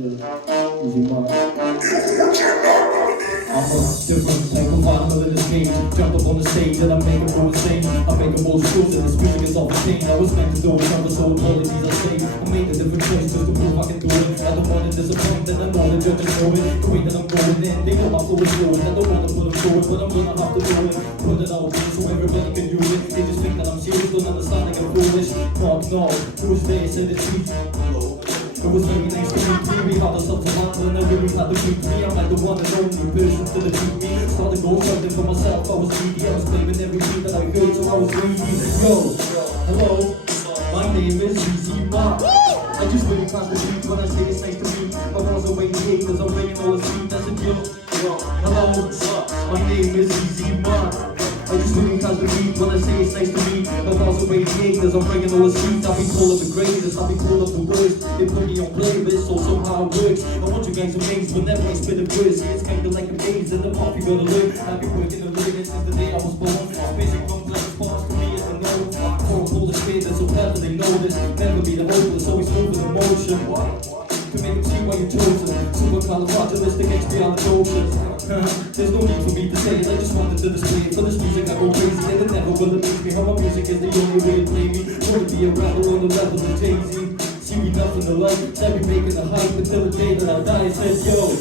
Easy mark. I'm a different type of animal in this game. Jump up on the stage and I make them go insane. I make them all shows and this music is off the chain. I was meant to do it, never sold apologies I say. I made a different choice just to prove I can do it. I don't want to disappoint and I know the judges know it. The way that I'm going in, they know my flow is fluid. I don't want to put them through it, but I'm gonna have to do it. Put it out there so everybody can use it. They just think that I'm serious, don't understand like I'm foolish. No, who's there, said it's easy. It was very nice to meet me, we had ourselves a battle and I really had to beat me. I'm like the one and only person to defeat me. Started going fighting for myself, I was needy. I was claiming every beat that I heard, so I was greedy. Yo, hello, my name is Easy Mark. I just really pass the beat when I say it's nice to meet. I was away haters, I'm bringing all the sweet, that's a joke. Yo, hello, my name is Easy Mark. I just really catch the beat when I say it's nice to meet. My bars are radiators, I'm bringing all the sweet. I'll be full of the greatest, I'll be full of the worst. They put me on playlist, so somehow it works. I want you guys to amaze whenever I spit a verse. It's kinda like a maze in the pop, you gotta learn. I've been working and learning since the day I was born. Basic comes like response to me as a no. Pull the spade, that's so clever they know this. Never be the hopeless, always move with emotion. To make them see why you chose them. Supercalifragilistic expialidocious. There's no need for me to say it, I just wanted to display it. For this music I go crazy, and it never will amaze me. How my music is the only way to play me. Wanna be a rebel on the level of Jay-Z. See me nothing to like, I be making the hype until the day that I die. I said, yo,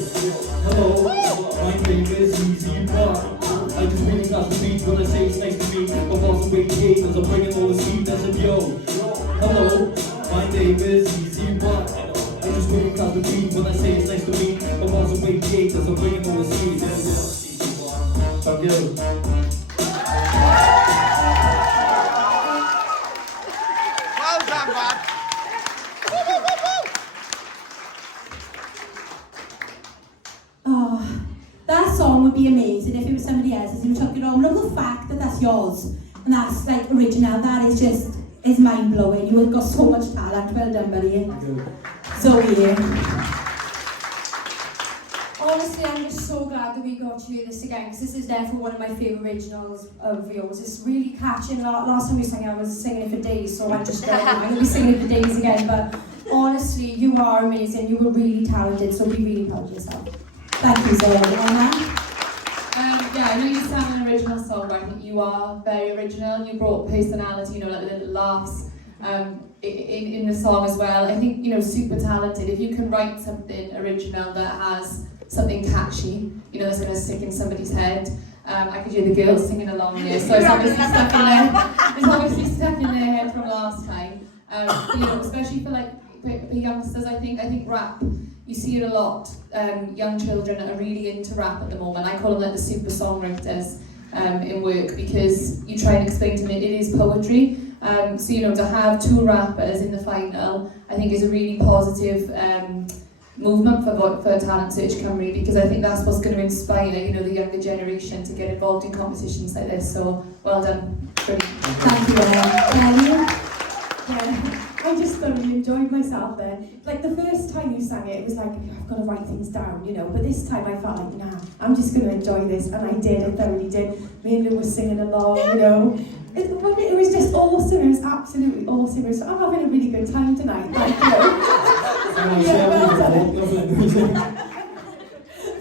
hello, my name is Easy Mark. I just really got the beat when I say it's nice to meet. My bars are radiators, I'm bringing all the sweet. I said, yo, hello, my name is Easy Mark. I just really got the beat when I say it's nice to meet. My bars are radiators, I'm bringing all the sweet. Thank you. Well done, man. Oh, that song would be amazing if it was somebody else's who took it on. Look the fact that that's yours and that's like original. That is just mind blowing. You have got so much talent. Well done, buddy. So yeah. Honestly, I'm just so glad that we got to hear this again because this is definitely one of my favourite originals of yours. It's really catchy. And last time we sang it, I was singing it for days, so I'm just I'm going to be singing it for days again. But honestly, you are amazing. You were really talented, so be really proud of yourself. Thank you so much, Anna. Yeah, I know you sang an original song, but I think you are very original. You brought personality, you know, like the little laughs in the song as well. I think, you know, super talented. If you can write something original that has something catchy, you know, that's going to stick in somebody's head. I could hear the girls singing along here, so it's obviously stuck in there. It's obviously stuck in their head from last time. You know, especially for like for youngsters, I think rap. You see it a lot. Young children are really into rap at the moment. I call them like the super songwriters in work because you try and explain to them it is poetry. So you know, to have two rappers in the final, I think is a really positive movement for Talent Search Cymru because I think that's what's going to inspire, you know, the younger generation to get involved in competitions like this. So well done. Brilliant. Thank you, Anna. Yeah, I just thoroughly enjoyed myself there. Like the first time you sang it, it was like, I've got to write things down, you know, but this time I felt like, nah, I'm just going to enjoy this, and I did, I thoroughly did. Me and Lou were singing along, you know. It was just awesome, it was absolutely awesome. I'm having a really good time tonight, thank you.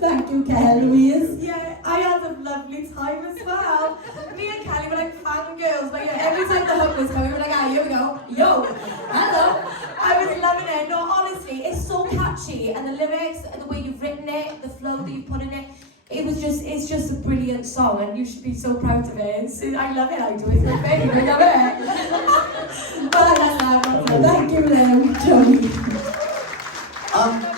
Thank you, Kelly. Yeah, I had a lovely time as well. Me and Kelly were like fangirls, like every time the hook was coming, we were like, ah, here we go, yo, hello. I was loving it. No, honestly, it's so catchy, and the lyrics, and the way you've written it, the flow that you've put in it, it's just a brilliant song, and you should be so proud of it. So I love it, I do. It's my favourite, I love it. Thank you, Joey.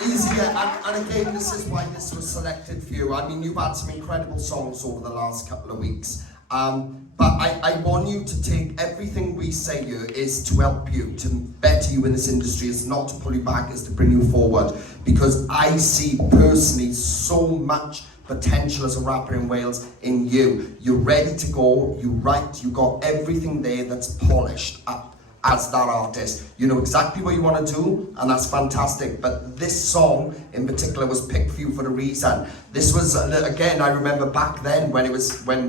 Easier, and again, this is why this was selected for you. I mean, you've had some incredible songs over the last couple of weeks. But I want you to take everything we say here is to help you, to better you in this industry. It's not to pull you back, it's to bring you forward. Because I see personally so much potential as a rapper in Wales in you. You're ready to go, you write, you got everything there that's polished up as that artist. You know exactly what you want to do, and that's fantastic. But this song in particular was picked for you for a reason. This was, again, I remember back then when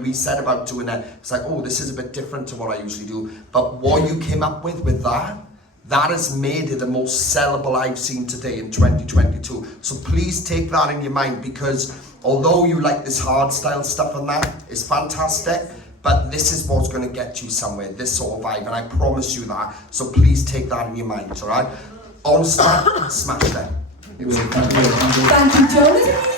we said about doing it, it's like, oh, this is a bit different to what I usually do. But what you came up with that, That has made it the most sellable I've seen today in 2022. So please take that in your mind, because although you like this hardstyle stuff and that, it's fantastic, but this is what's going to get you somewhere, this sort of vibe, and I promise you that. So please take that in your mind, alright? On smash it. Thank you. Thank you, Joe.